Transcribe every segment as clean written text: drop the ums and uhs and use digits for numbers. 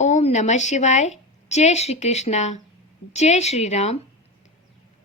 ओम नमः शिवाय। जय श्री कृष्णा। जय श्री राम।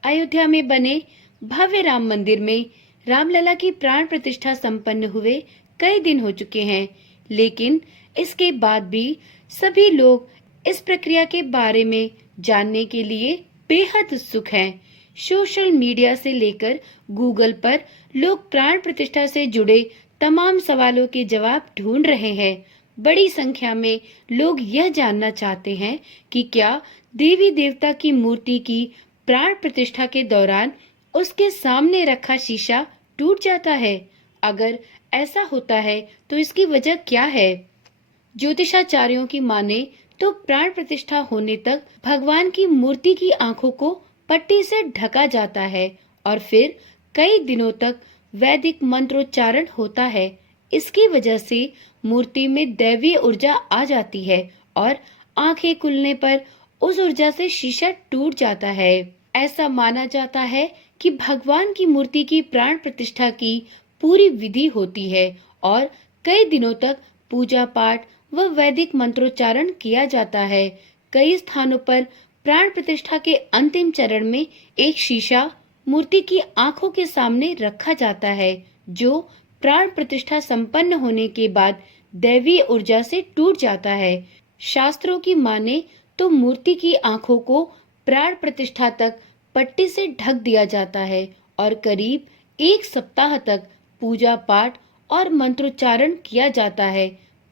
अयोध्या में बने भव्य राम मंदिर में रामलला की प्राण प्रतिष्ठा संपन्न हुए कई दिन हो चुके हैं, लेकिन इसके बाद भी सभी लोग इस प्रक्रिया के बारे में जानने के लिए बेहद उत्सुक हैं। सोशल मीडिया से लेकर गूगल पर लोग प्राण प्रतिष्ठा से जुड़े तमाम सवालों के जवाब ढूंढ रहे हैं। बड़ी संख्या में लोग यह जानना चाहते हैं कि क्या देवी देवता की मूर्ति की प्राण प्रतिष्ठा के दौरान उसके सामने रखा शीशा टूट जाता है। अगर ऐसा होता है तो इसकी वजह क्या है। ज्योतिषाचार्यों की माने तो प्राण प्रतिष्ठा होने तक भगवान की मूर्ति की आंखों को पट्टी से ढका जाता है और फिर कई दिनों तक वैदिक मंत्रोच्चारण होता है। इसकी वजह से मूर्ति में दैवीय ऊर्जा आ जाती है और आंखें खुलने पर उस ऊर्जा से शीशा टूट जाता है। ऐसा माना जाता है कि भगवान की मूर्ति की प्राण प्रतिष्ठा की पूरी विधि होती है और कई दिनों तक पूजा पाठ व वैदिक मंत्रोच्चारण किया जाता है। कई स्थानों पर प्राण प्रतिष्ठा के अंतिम चरण में एक शीशा मूर्ति की आंखों के सामने रखा जाता है, जो प्राण प्रतिष्ठा संपन्न होने के बाद दैवीय ऊर्जा से टूट जाता है। शास्त्रों की माने तो मूर्ति की आंखों को प्राण प्रतिष्ठा तक पट्टी से ढक दिया जाता है और करीब एक सप्ताह तक पूजा पाठ और मंत्रोच्चारण किया जाता है।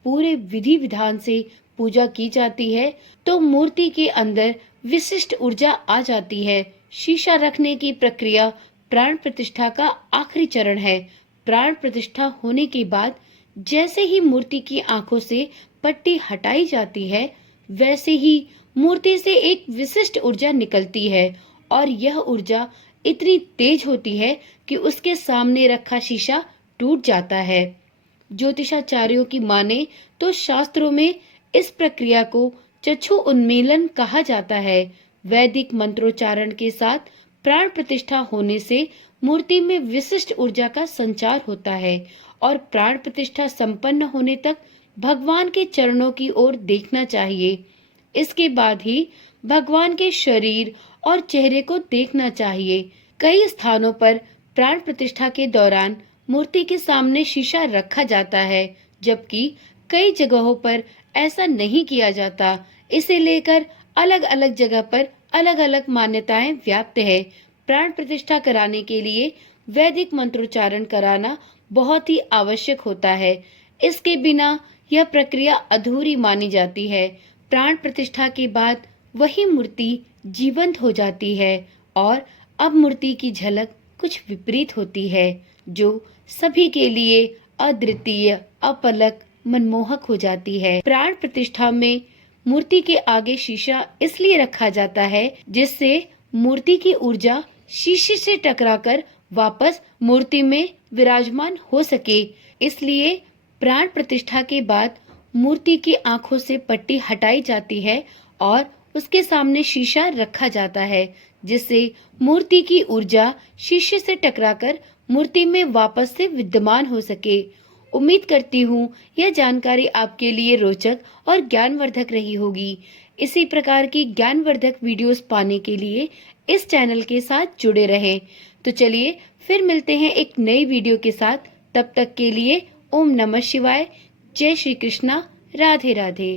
पूरे विधि विधान से पूजा की जाती है तो मूर्ति के अंदर विशिष्ट ऊर्जा आ जाती है। शीशा रखने की प्रक्रिया प्राण प्रतिष्ठा का आखिरी चरण है। प्राण प्रतिष्ठा होने के बाद जैसे ही मूर्ति की आंखों से पट्टी हटाई जाती है, वैसे ही मूर्ति से एक विशिष्ट ऊर्जा निकलती है और यह ऊर्जा इतनी तेज होती है कि उसके सामने रखा शीशा टूट जाता है। ज्योतिषाचार्यों की माने तो शास्त्रों में इस प्रक्रिया को चक्षु उन्मीलन कहा जाता है। वैदिक मंत्रोच्चारण के साथ प्राण प्रतिष्ठा होने से मूर्ति में विशिष्ट ऊर्जा का संचार होता है और प्राण प्रतिष्ठा संपन्न होने तक भगवान के चरणों की ओर देखना चाहिए। इसके बाद ही भगवान के शरीर और चेहरे को देखना चाहिए। कई स्थानों पर प्राण प्रतिष्ठा के दौरान मूर्ति के सामने शीशा रखा जाता है, जबकि कई जगहों पर ऐसा नहीं किया जाता। इसे लेकर अलग अलग जगह पर अलग अलग मान्यताएं व्याप्त है। प्राण प्रतिष्ठा कराने के लिए वैदिक मंत्रोच्चारण कराना बहुत ही आवश्यक होता है। इसके बिना यह प्रक्रिया अधूरी मानी जाती है। प्राण प्रतिष्ठा के बाद वही मूर्ति जीवंत हो जाती है और अब मूर्ति की झलक कुछ विपरीत होती है, जो सभी के लिए अद्वितीय, अपलक, मनमोहक हो जाती है। प्राण प्रतिष्ठा में मूर्ति के आगे शीशा इसलिए रखा जाता है जिससे मूर्ति की ऊर्जा शीशे से टकराकर वापस मूर्ति में विराजमान हो सके। इसलिए प्राण प्रतिष्ठा के बाद मूर्ति की आंखों से पट्टी हटाई जाती है और उसके सामने शीशा रखा जाता है, जिससे मूर्ति की ऊर्जा शीशे से टकराकर मूर्ति में वापस से विद्यमान हो सके। उम्मीद करती हूँ यह जानकारी आपके लिए रोचक और ज्ञानवर्धक रही होगी। इसी प्रकार की ज्ञानवर्धक वीडियोस पाने के लिए इस चैनल के साथ जुड़े रहें। तो चलिए फिर मिलते हैं एक नई वीडियो के साथ। तब तक के लिए ओम नमः शिवाय। जय श्री कृष्णा। राधे राधे।